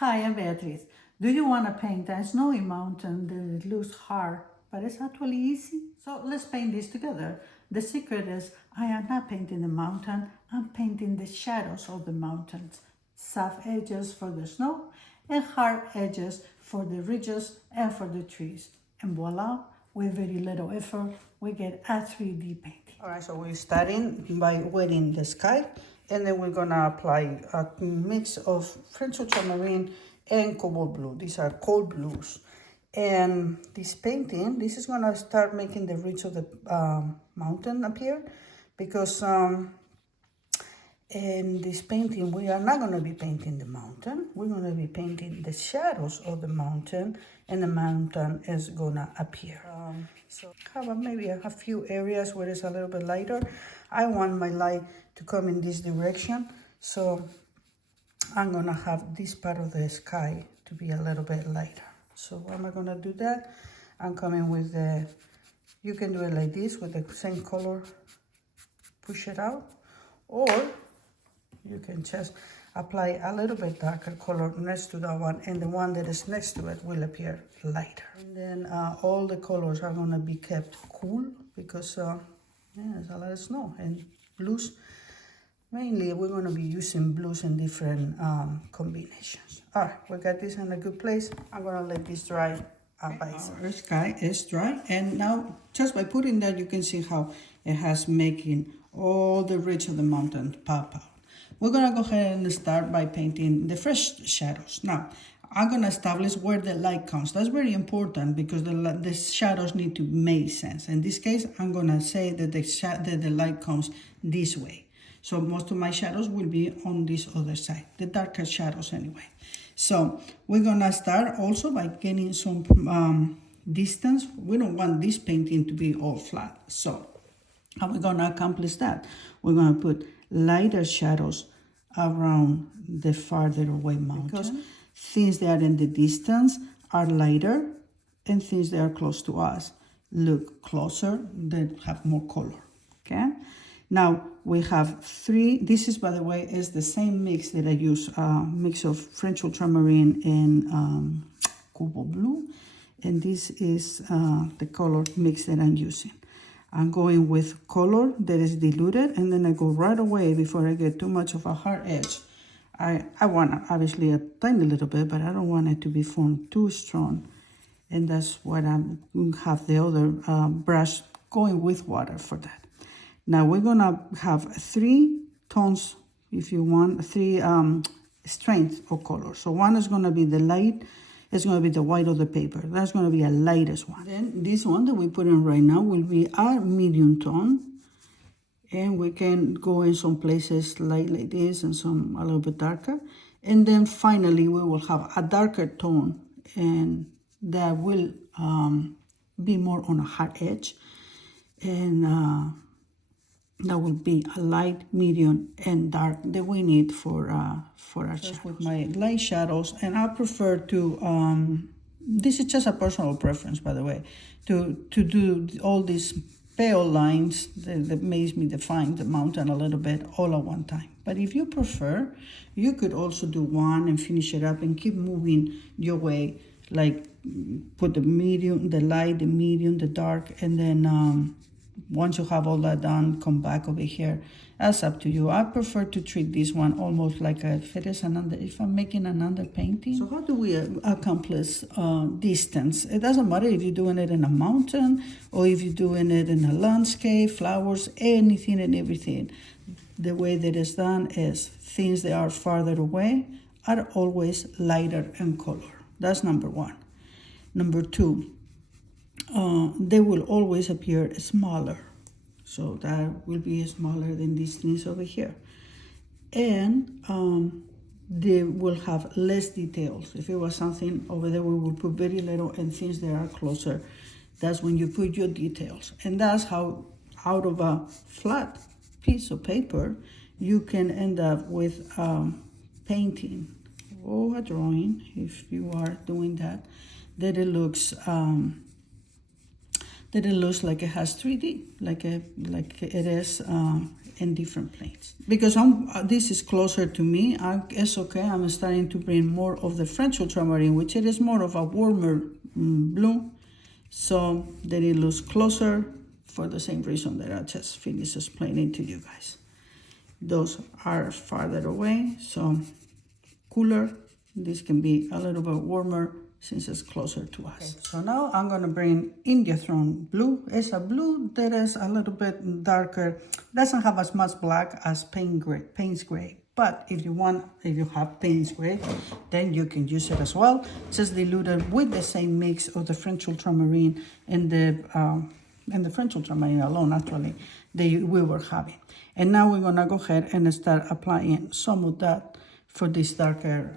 Hi, I'm Beatriz. Do you want to paint a snowy mountain that looks hard, but it's actually easy? So let's paint this together. The secret is I am not painting the mountain, I'm painting the shadows of the mountains. Soft edges for the snow and hard edges for the ridges and for the trees. And voila, with very little effort, we get a 3D painting. All right, so we're starting by wetting the sky, and then we're gonna apply a mix of French ultramarine and cobalt blue. These are cold blues. And this painting, this is gonna start making the ridge of the mountain appear, because in this painting, we are not gonna be painting the mountain. We're gonna be painting the shadows of the mountain, and the mountain is gonna appear. So have maybe a few areas where it's a little bit lighter. I want my light to come in this direction, so I'm gonna have this part of the sky to be a little bit lighter. So how am I gonna do that? I'm coming with the, you can do it like this with the same color, push it out, or you can just apply a little bit darker color next to that one, and the one that is next to it will appear lighter. And then all the colors are gonna be kept cool, because yeah, there's a lot of snow, and blues, mainly we're gonna be using blues in different combinations. All right, we got this in a good place. I'm gonna let this dry by itself. Our sky is dry, and now just by putting that, you can see how it has making all the ridge of the mountain pop out. We're gonna go ahead and start by painting the fresh shadows. Now, I'm gonna establish where the light comes. That's very important, because the shadows need to make sense. In this case, I'm gonna say that the light comes this way. So most of my shadows will be on this other side, the darker shadows anyway. So we're gonna start also by getting some distance. We don't want this painting to be all flat. So how are we gonna accomplish that? We're gonna put lighter shadows around the farther away mountain, because things that are in the distance are lighter, and things that are close to us look closer, they have more color. Okay, now we have three. This is, by the way, is the same mix that I use, mix of French ultramarine and cobalt blue, and this is the color mix that I'm using. I'm going with color that is diluted, and then I go right away before I get too much of a hard edge. I want obviously a tiny little bit, but I don't want it to be formed too strong. And that's what I'm going to have the other brush going with water for that. Now we're gonna have 3 tones, if you want, 3 strengths of color. So one is gonna be the light, it's going to be the white of the paper. That's going to be a lightest one. Then this one that we put in right now will be our medium tone. And we can go in some places light like this and some a little bit darker. And then finally we will have a darker tone, and that will be more on a hard edge. And that will be a light, medium, and dark that we need for our shadows. With my light shadows, and I prefer to, this is just a personal preference, by the way, to do all these pale lines that makes me define the mountain a little bit all at one time. But if you prefer, you could also do one and finish it up and keep moving your way, like put the medium, the light, the medium, the dark, and then once you have all that done, come back over here. That's up to you. I prefer to treat this one almost like if I'm making an underpainting. So how do we accomplish distance? It doesn't matter if you're doing it in a mountain or if you're doing it in a landscape, flowers, anything and everything. The way that it's done is things that are farther away are always lighter in color. That's number one. Number two, they will always appear smaller. So that will be smaller than these things over here. And they will have less details. If it was something over there, we would put very little, and things that are closer, that's when you put your details. And that's how out of a flat piece of paper, you can end up with painting or a drawing, if you are doing that, that it looks that it looks like it has 3D, like it is in different planes. Because this is closer to me, it's okay. I'm starting to bring more of the French ultramarine, which it is more of a warmer blue, so that it looks closer for the same reason that I just finished explaining to you guys. Those are farther away, so cooler. This can be a little bit warmer since it's closer to us. Okay, so now I'm going to bring Indanthrone Blue. It's a blue that is a little bit darker. Doesn't have as much black as Payne's gray. But if you have Payne's gray, then you can use it as well. Just diluted with the same mix of the French ultramarine and the French ultramarine alone, actually, that we were having. And now we're going to go ahead and start applying some of that for these darker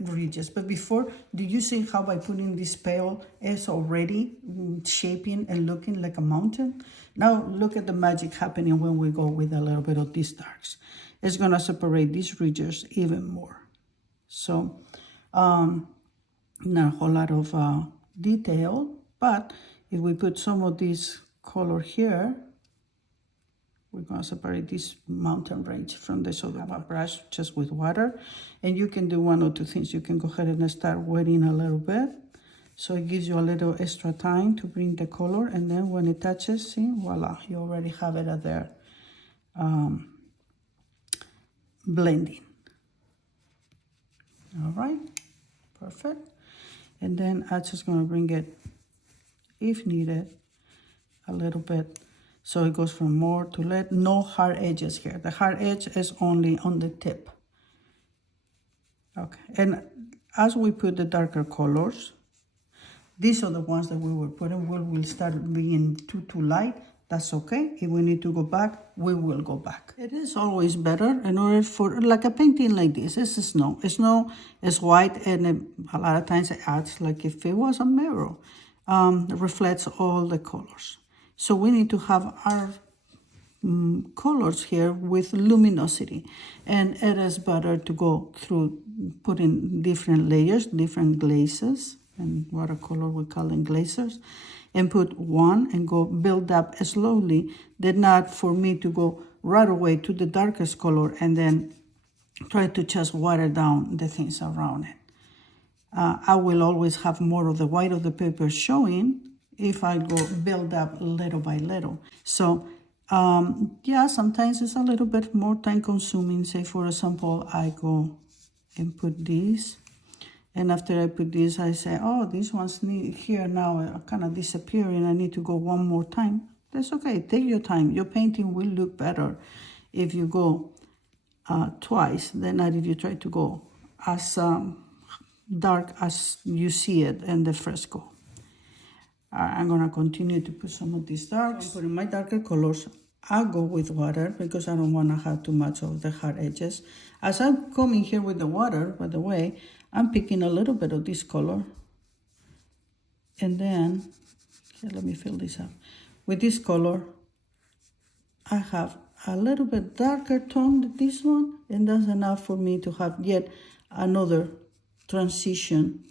ridges. But before, did you see how by putting this pale is already shaping and looking like a mountain? Now look at the magic happening when we go with a little bit of these darks. It's going to separate these ridges even more. So not a whole lot of detail, but if we put some of this color here, we're going to separate this mountain range from this other brush just with water. And you can do one or two things. You can go ahead and start wetting a little bit, so it gives you a little extra time to bring the color. And then when it touches, see, voila, you already have it at there blending. All right, perfect. And then I'm just going to bring it, if needed, a little bit. So it goes from more to less. No hard edges here. The hard edge is only on the tip. Okay, and as we put the darker colors, these are the ones that we were putting. We'll start being too light. That's okay. If we need to go back, we will go back. It is always better in order for, like a painting like this, it's snow. Snow is white, and a lot of times it acts like if it was a mirror. It reflects all the colors. So we need to have our colors here with luminosity. And it is better to go through putting different layers, different glazes, and watercolor we call them glazers, and put one and go build up slowly. Then not for me to go right away to the darkest color and then try to just water down the things around it. I will always have more of the white of the paper showing if I go build up little by little. So yeah, sometimes it's a little bit more time consuming. Say for example, I go and put these, and after I put this, I say, oh, these ones need here now are kind of disappearing. I need to go one more time. That's okay. Take your time. Your painting will look better if you go twice than not if you try to go as dark as you see it in the first go. I'm going to continue to put some of these darks. So I'm putting my darker colors. I'll go with water because I don't want to have too much of the hard edges. As I'm coming here with the water, by the way, I'm picking a little bit of this color. And then, here, let me fill this up. With this color, I have a little bit darker tone than this one. And that's enough for me to have yet another transition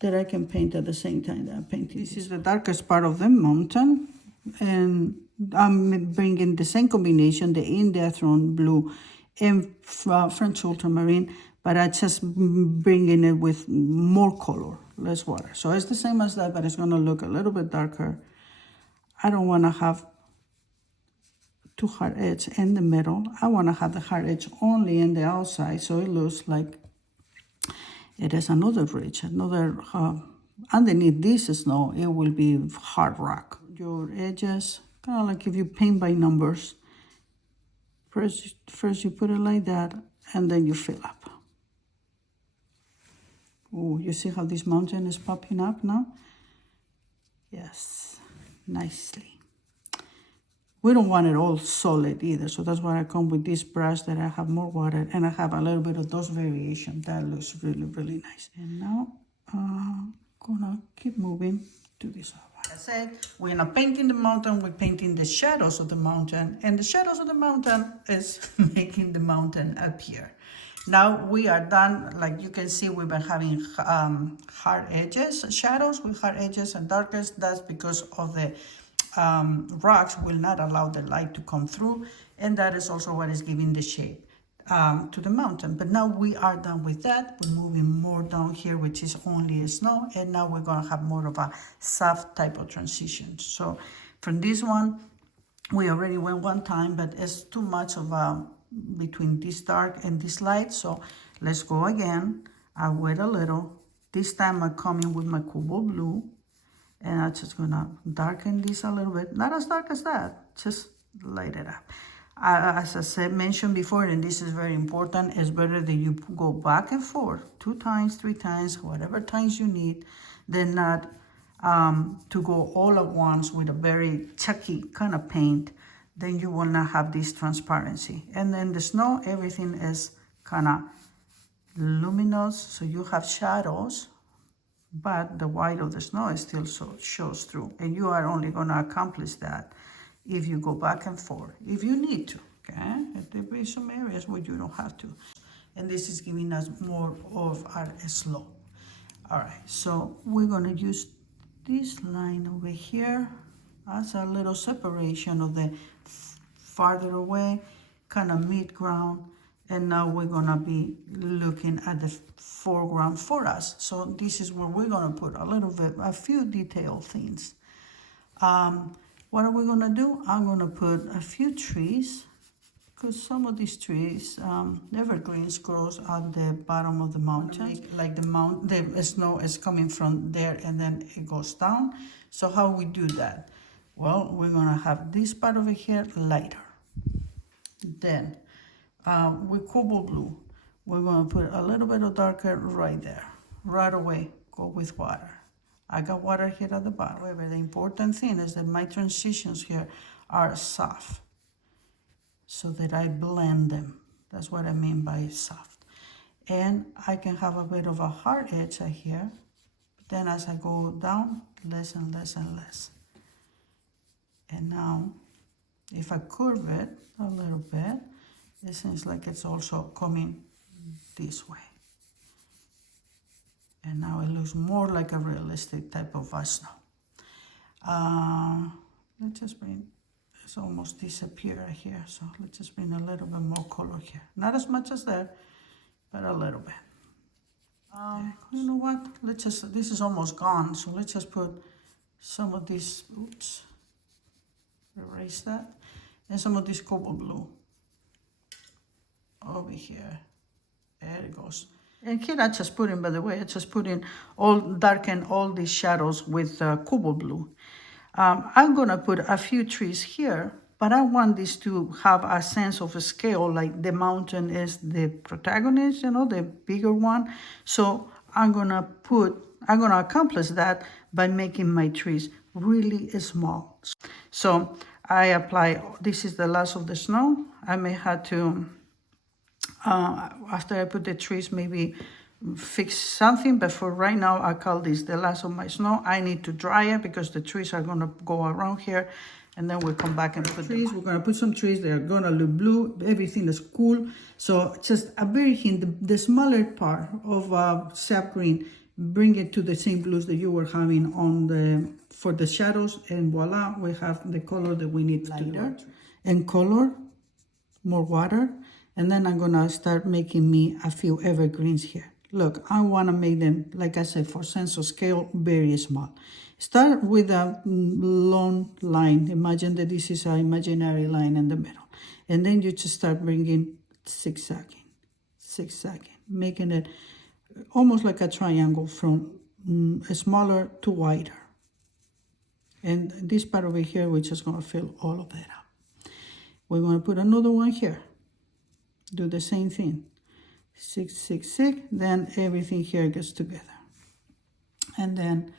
that I can paint at the same time that I'm painting. This is the darkest part of the mountain, and I'm bringing the same combination, the Indanthrone Blue and French Ultramarine, but I just bringing it with more color, less water. So it's the same as that, but it's going to look a little bit darker. I don't want to have too hard edge in the middle. I want to have the hard edge only in the outside, so it looks like it is another ridge, another, underneath this snow, it will be hard rock. Your edges, kind of like if you paint by numbers, first you put it like that, and then you fill up. Oh, you see how this mountain is popping up now? Yes, nicely. We don't want it all solid either, so that's why I come with this brush that I have more water, and I have a little bit of those variations. That looks really, really nice. And now I'm gonna keep moving to this other one. Like I said, we're not painting the mountain, we're painting the shadows of the mountain, and the shadows of the mountain is making the mountain appear. Now we are done. Like you can see, we've been having hard edges, shadows with hard edges and darkness. That's because of the rocks will not allow the light to come through, and that is also what is giving the shape to the mountain. But now we are done with that. We're moving more down here, which is only snow, and now we're gonna have more of a soft type of transition. So from this one, we already went one time, but it's too much of a between this dark and this light. So let's go again. I wait a little. This time I come in with my Cobalt Blue, and I'm just gonna darken this a little bit. Not as dark as that, just light it up. As I said, mentioned before, and this is very important, it's better that you go back and forth 2 times, 3 times, whatever times you need, than not to go all at once with a very chalky kind of paint. Then you will not have this transparency. And then the snow, everything is kind of luminous, so you have shadows, but the white of the snow is still shows through. And you are only going to accomplish that if you go back and forth, if you need to, okay? There will be some areas where you don't have to. And this is giving us more of our slope. All right, so we're going to use this line over here as a little separation of the farther away, kind of mid-ground. And now we're gonna be looking at the foreground for us. So this is where we're gonna put a few detailed things. What are we gonna do? I'm gonna put a few trees, because some of these trees, evergreens, grows at the bottom of the mountain. Like the snow is coming from there and then it goes down. So how we do that? Well, we're gonna have this part over here lighter. Then with Cobalt Blue, we're gonna put a little bit of darker right there. Right away, go with water. I got water here at the bottom. However, the important thing is that my transitions here are soft, so that I blend them. That's what I mean by soft. And I can have a bit of a hard edge here, but then as I go down, less and less and less. And now, if I curve it a little bit, it seems like it's also coming this way. And now it looks more like a realistic type of snow. Let's just bring, it's almost disappeared here, so let's just bring a little bit more color here. Not as much as that, but a little bit. You know what? Let's just, this is almost gone, so let's just put some of this, oops, erase that, and some of this Cobalt Blue over here. There it goes. And here I just put in, by the way, I just put in darken all these shadows with Cobalt Blue. I'm gonna put a few trees here, but I want this to have a sense of a scale, like the mountain is the protagonist, you know, the bigger one. So I'm gonna accomplish that by making my trees really small. So I apply, this is the last of the snow. I may have to, after I put the trees, maybe fix something, but for right now, I call this the last of my snow. I need to dry it because the trees are gonna go around here, and then we'll come back and put trees. We're gonna put some trees, they're gonna look blue, everything is cool. So just a very hint, the smaller part of Sap Green, bring it to the same blues that you were having on for the shadows, and voila, we have the color that we need to do. And color, more water, and then I'm gonna start making me a few evergreens here. Look, I wanna make them, like I said, for sense of scale, very small. Start with a long line. Imagine that this is an imaginary line in the middle. And then you just start bringing zigzagging, making it almost like a triangle from smaller to wider. And this part over here, we're just gonna fill all of that up. We're gonna put another one here. Do the same thing. 6, 6, 6, then everything here gets together. And then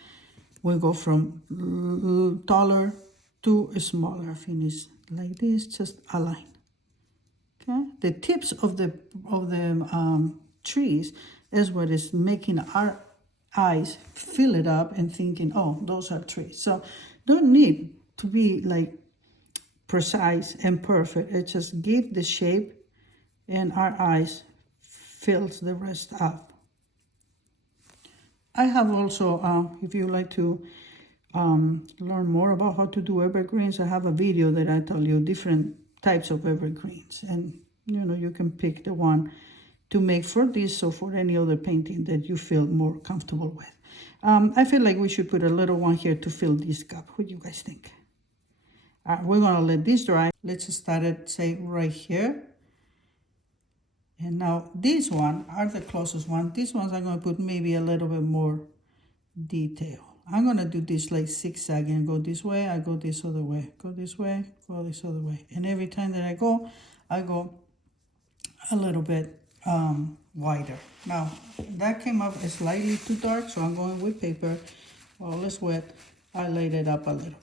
we go from taller to smaller, finish like this, just a line. Okay, the tips of the trees is what is making our eyes fill it up and thinking, oh, those are trees. So don't need to be like precise and perfect. It just give the shape, and our eyes fills the rest up. I have also, if you like to learn more about how to do evergreens, I have a video that I tell you different types of evergreens, and you can pick the one to make for this or for any other painting that you feel more comfortable with. I feel like we should put a little one here to fill this gap. What do you guys think? We're gonna let this dry. Let's start it, say, right here. And now these one are the closest one. These ones I'm gonna put maybe a little bit more detail. I'm gonna do this like zigzagging. Go this way, I go this other way. Go this way, go this other way. And every time that I go a little bit wider. Now that came up slightly too dark, so I'm going with paper. While it's wet, I light it up a little bit.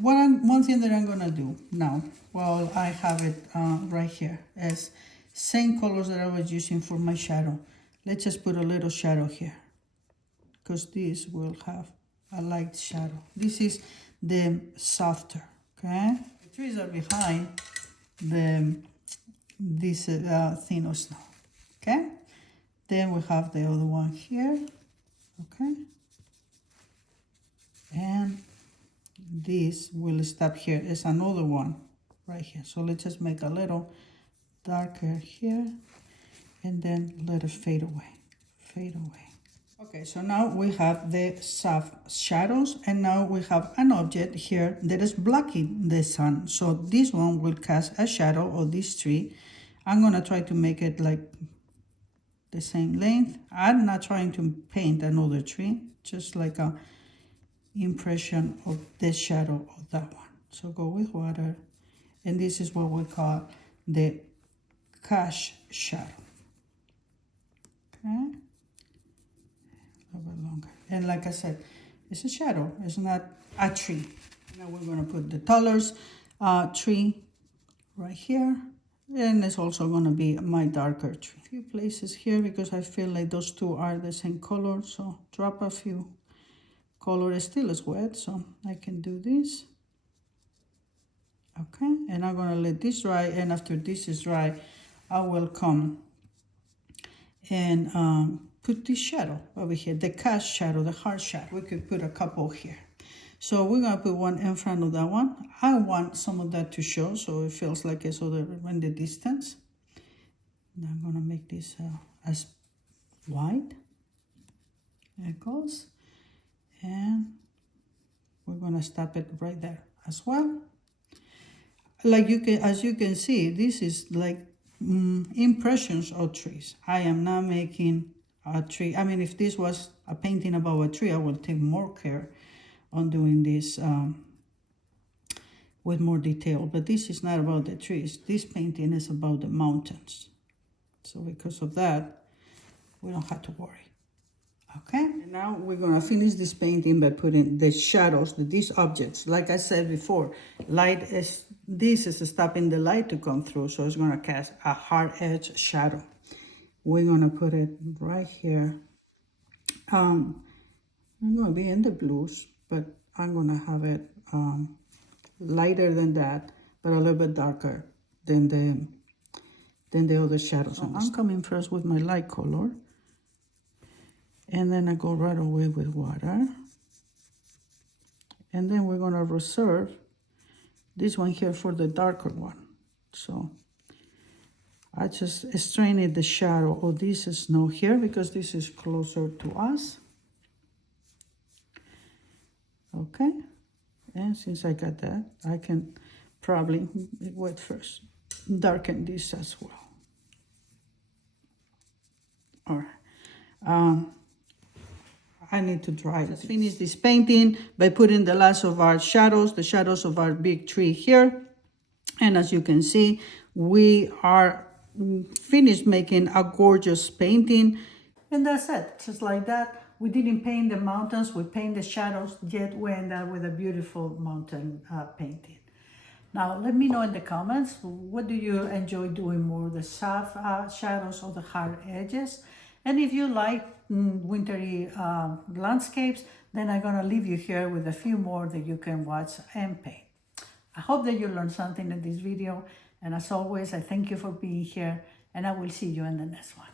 One thing that I'm gonna do now, while I have it right here, is same colors that I was using for my shadow. Let's just put a little shadow here, because this will have a light shadow. This is the softer, okay? The trees are behind this thinner snow, okay? Then we have the other one here, okay? And this will stop here. There's another one right here. So let's just make a little darker here, and then let it fade away, fade away. Okay, so now we have the soft shadows, and now we have an object here that is blocking the sun. So this one will cast a shadow of this tree. I'm gonna try to make it like the same length. I'm not trying to paint another tree, just like a impression of the shadow of that one. So go with water, and this is what we call the cast shadow. Okay, a little bit longer. And like I said, it's a shadow, it's not a tree. Now we're gonna put the taller tree right here, and it's also gonna be my darker tree. A few places here because I feel like those two are the same color, so drop a few. Color still is wet, so I can do this. Okay, and I'm gonna let this dry, and after this is dry, I will come and put this shadow over here, the cast shadow, the hard shadow. We could put a couple here. So we're gonna put one in front of that one. I want some of that to show, so it feels like it's over in the distance. And I'm gonna make this as wide. There it goes. And we're gonna stop it right there as well. Like as you can see, this is like impressions of trees. I am not making a tree. I mean, if this was a painting about a tree, I would take more care on doing this with more detail. But this is not about the trees. This painting is about the mountains. So because of that, we don't have to worry. Okay, and now we're gonna finish this painting by putting the shadows, these objects. Like I said before, this is stopping the light to come through, so it's gonna cast a hard edge shadow. We're gonna put it right here. I'm gonna be in the blues, but I'm gonna have it lighter than that, but a little bit darker than the other shadows. So I'm coming first with my light color. And then I go right away with water. And then we're gonna reserve this one here for the darker one. So I just strained the shadow of this snow here because this is closer to us. Okay, and since I got that, I can probably wait first, darken this as well. All right. I need to dry this. Finish this painting by putting the last of our shadows, the shadows of our big tree here. And as you can see, we are finished making a gorgeous painting. And that's it, just like that. We didn't paint the mountains, we paint the shadows, yet we end up with a beautiful mountain painting. Now, let me know in the comments, what do you enjoy doing more, the soft shadows or the hard edges? And if you like wintry landscapes, then I'm gonna leave you here with a few more that you can watch and paint. I hope that you learned something in this video, And as always, I thank you for being here, and I will see you in the next one.